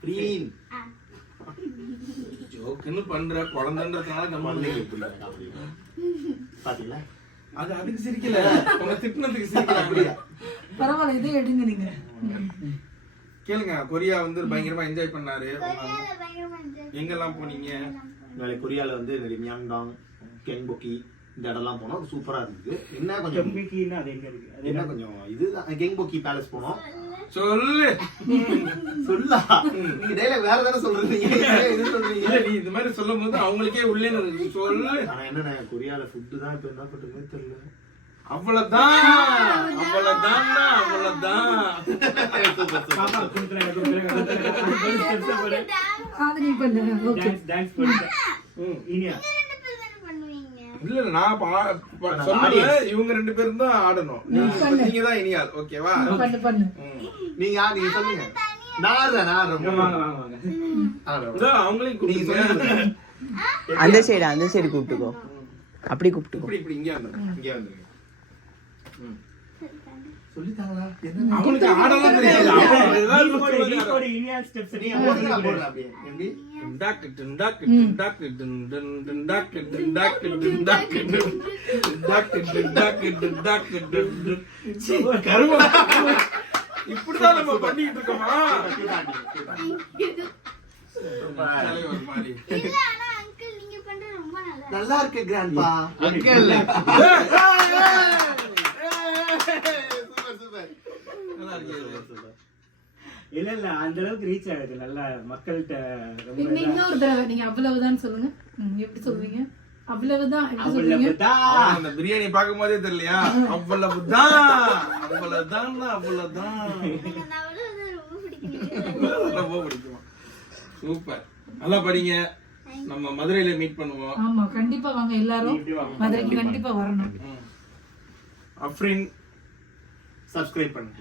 ஃப்ரீன் ஜோக்குன்னு பண்ற குழந்தைன்றதுனால நம்ம பாத்தீங்களா? அது அதுக்கு சிரிக்கல, உங்க திட்டினதுக்கு சிரிக்கல. பரவாயில்ல, இதே எடுங்க நீங்க. கேளுங்க, கொரியா வந்து பயங்கரமா என்ஜாய் பண்ணாரு. எங்கெல்லாம் போனீங்க? கொரியால வந்து மியாங்டாங், கெங்போக்கி இந்த இடம்லாம் போனோம். சூப்பரா இருந்தது. என்ன கொஞ்சம் என்ன கொஞ்சம் இதுதான் கெங்போக்கி பேலஸ் போனோம். சொல்லு சொல்லா நீங்க டேல வேற தான சொல்றீங்க. இது சொல்றீங்க இல்ல, நீ இந்த மாதிரி சொல்லும்போது அவங்களுக்கே உள்ளே சொல்லு. ஆனா என்ன கொரியால ஃபுட் தான் இப்ப என்ன பண்றதுன்னு தெரியல. அவ்வளவுதான் அவ்வளவுதான் அவ்வளவுதான். இல்ல நான் சொன்னல, இவங்க 2 பேரும் தான் ஆடணும். நீங்க தான் இனியால். ஓகேவா? நீங்க நீங்க சொல்லுங்க. நான் அவங்களையும் கூப்பிடுங்க. அந்த சைடு கூப்பிட்டுக்கோ. அப்படி கூப்பிட்டுக்கோ. இப்படி இங்க வந்துருங்க, இங்க வந்துருங்க. சொல்லிட்டாங்களா? அவனுக்கு ஆடலாம் தெரியாது. இப்படிதான் நம்ம பண்ணிட்டு இருக்கோமா? நல்லா இருக்கு கிராண்ட்பா. இல்ல அந்த அளவுக்கு ரீச் ஆகுது நல்லா மக்கள்கிட்ட. இன்னொரு தடவை நீங்க அவ்வளவுதான் சொல்லுங்க. எப்படி சொல்லுவீங்க? அவ்வளவுதான் எப்படி சொல்லுவீங்க? அந்த பிரியாணி பார்க்கும் போதே தெரியலையா? அவ்வளவுதான் அவ்வளவுதான் அவ்வளவுதான். ரொம்ப பிடிக்கும். சூப்பர், நல்லா படிங்க. நம்ம மதுரையில மீட் பண்ணுவோம். ஆமா, கண்டிப்பா வாங்க எல்லாரும். மதுரைக்கு கண்டிப்பா வரணும். அஃப்ரின் சப்ஸ்கிரைப் பண்ணுங்க.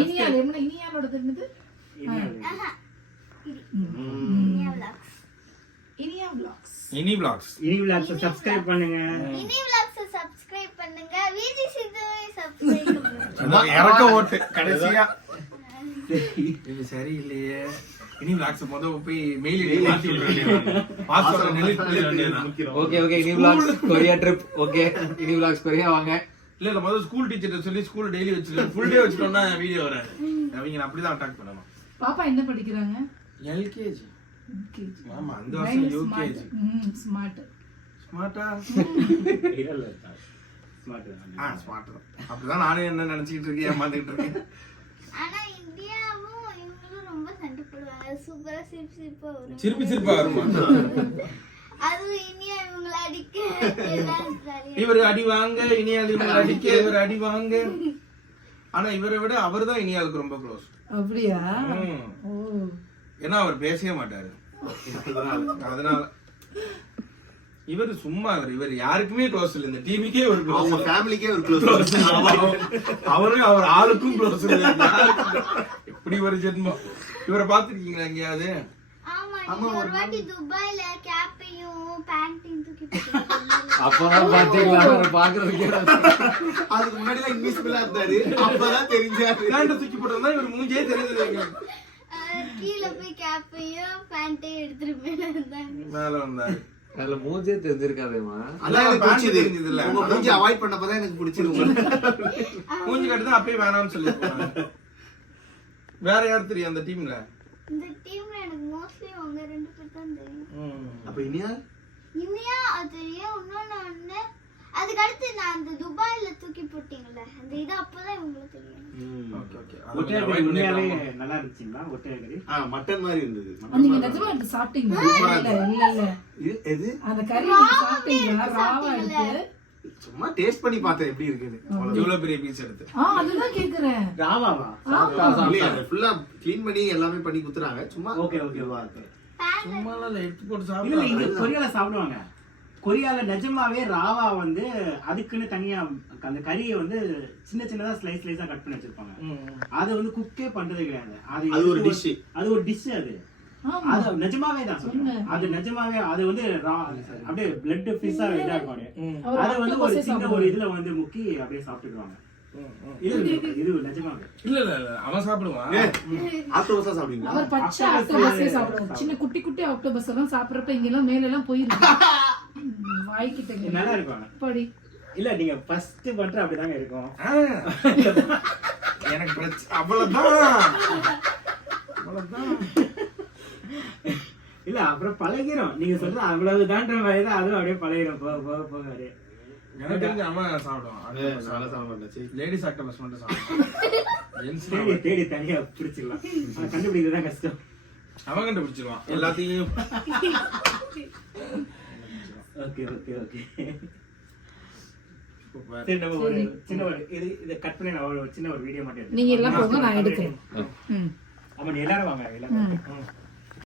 இனியாலோட தெரிஞ்சது இனி vlogs சப்ஸ்கிரைப் பண்ணுங்க. இறக்க ஓட்டு கடைசியா. இது சரியில்லையே. இனி vlogs முதல்ல போய் மெயில் ஐடி மாத்தி விடுறேன். Password delete. ஓகே இனி vlogs கொரியா ட்ரிப். ஓகே, இனி vlogs கொரியா வாங்க. இல்ல முதல்ல ஸ்கூல் டீச்சர்ட்ட சொல்லி ஸ்கூல் டெய்லி வச்சிருக்கேன். ஃபுல் டே வச்சிட்டோம்னா வீடியோ வராது. அவங்க அப்படிதான் அட்டாக் பண்ணணும். பாப்பா என்ன படிக்கிறாங்க? எல்கேஜி. ஆமா, அந்த வருஷம் யூகேஜி. ஸ்மார்ட். ஸ்மார்ட்டா? இல்ல ஸ்மார்ட். ஸ்மார்ட். அப்படிதான் நானே என்ன நினைச்சிட்டு இருக்கேன், ஏமாந்துட்டு இருக்கேன். ஆனா இந்தியாவும் இவங்களும் ரொம்ப சண்டை போடுவாங்க. சூப்பரா சிரிப்பா வருமா? அது இனியா இவங்கள அடிக்க இவரு அடி வாங்க, இனியால் இவங்க அடிக்க, இவர் அடி வாங்க. ஆனா இவரை விட அவர் தான் இனியாளுக்கு ரொம்ப க்ளோஸ். அப்படியா? ஏன்னா அவர் பேசவே மாட்டாரு. அதனால இவர் சும்மா இவர் யாருக்குமே க்ளோஸ் இல்ல. இந்த டிவிக்கே ஒரு க்ளோஸ், அவங்க ஃபேமிலிக்கே ஒரு க்ளோஸ். அவரும் அவர் ஆளுக்கும் க்ளோஸ் இல்ல. இப்படி ஒரு ஜென்மம். இவரை பாத்துருக்கீங்களா எங்கேயாவது? ஆமா, ஒரு வாட்டி துபாய்ல கேப்பையும் பேண்ட்டையும் தூக்கி போட்டாங்க. அப்பதான் பாத்தீங்களா? பாக்குறதுக்கே அதுக்கு முன்னாடி தான் இன்விசிபிளா இருந்தாரு. அப்பதான் தெரிஞ்சாரு. பேண்ட் தூக்கி போட்டா இவர் மூஞ்சே தெரிஞ்சது. கீழ போய் கேப்பையும் பேண்ட்டையும் எடுத்துட்டு மேல வந்தாரு. அதுல மூஞ்சே தெரிஞ்சிருக்காதேமா. அதான் எனக்கு பிடிச்சது இல்ல. உங்க மூஞ்சி அவாய்ட் பண்ணப்பதான் எனக்கு பிடிச்சிருக்கு. மூஞ்சி கட்டுதான் அப்பயே வேணாம்னு சொல்லி போனாங்க. வேற யார் தெரியும் அந்த டீம்ல? இந்த டீம்ல எனக்கு மோஸ்ட்லி அவங்க 2 பேர் தான் தெரியும். அப்ப இனியா அது தெரியும். இன்னொன்னு அதுக்கு அடுத்து நான் அந்த துபாயில தூக்கி போட்டீங்கல்ல, அந்த இது அப்பதான் இவங்களுக்கு தெரியும். ஒட்டேகரி உண்மையாவே நல்லா இருந்துச்சுங்களா? ஒட்டேகரி மட்டன் மாதிரி இருந்தது. நீங்க நிஜமா எடுத்து சாப்பிட்டீங்களா? இல்ல எது அந்த கறி நீங்க சாப்பிட்டீங்களா? ராவா எடுத்து சும்மா டேஸ்ட் பண்ணி பார்த்தேன் எப்படி இருக்குன்னு. இவ்வளவு பெரிய பீஸ் எடுத்து. அதுதான் கேக்குறேன். ராவாவா? இல்ல ஃபுல்லா க்ளீன் பண்ணி எல்லாமே பண்ணி குத்துறாங்க. சும்மா ஓகே வா இருக்கு. சும்மாலாம் எடுத்து போட்டு இல்ல சாப்பிடுவாங்க. இங்க கொரியால சாப்பிடுவாங்க. கொரியால நிஜமாவே ராவா வந்து அதுக்குன்னு தனியா அந்த கறியை வந்து சின்ன சின்னதா ஸ்லைஸா கட் பண்ணி வச்சிருப்பாங்க. அதை வந்து குக்கே பண்றது கிடையாது. அது ஒரு டிஷ். அது ஒரு டிஷ். அது நிஜமாவே தான் சொல்றேன். அது நிஜமாவே அது வந்து அப்படியே பிளட் ஃபிஷ்ஷா இதா இருக்கும். அதை வந்து ஒரு சின்ன ஒரு இதுல வந்து முக்கி அப்படியே சாப்பிட்டுக்குவாங்க. இது நிஜமாவே. இல்ல இல்ல இல்ல அவன் சாப்பிடுவான். ஆக்டோபஸா சாப்பிடுவீங்களா? அவர் பச்சை ஆக்டோபஸே சாப்பிடுவார். சின்ன குட்டி குட்டி ஆக்டோபஸ் எல்லாம் சாப்பிடுறப்ப இங்க எல்லாம் மேல எல்லாம் போயிருக்கு. வாய்க்கிட்ட நல்லா இருக்கும். படி. இல்ல நீங்க ஃபர்ஸ்ட் பண்ற அப்படிதாங்க இருக்கும். எனக்கு பிரச்சனை அவ்வளவுதான். இல்ல அப்புறம் பழகிரும். நீங்க சொல்ற அவ்வளவுதான்ற மாதிரி தான் அதுவும் அப்படியே பழகிரும். போக போக அப்படியே. எனக்கு தெரிஞ்சு அவன் சாப்பிடுவான். நல்லா சாப்பிட மாட்டேன். லேடிஸ் ஆக்டோபஸ் மட்டும் சாப்பிடுவான். தேடி தனியா பிடிச்சிடலாம். ஆனா கண்டுபிடிக்கிறதுதான் கஷ்டம். அவன் கண்டுபிடிச்சிருவான் எல்லாத்தையும். Okay okay okay. சூப்பர். சரி நம்ம ஒரு சின்ன ஒரு இதை கட் பண்ணி நான் ஒரு சின்ன ஒரு வீடியோ மட்டும் நீங்க எல்லாம் போங்க, நான் எடுக்கிறேன். ஆமா நீ எல்லாரும் வாங்க எல்லாரும்.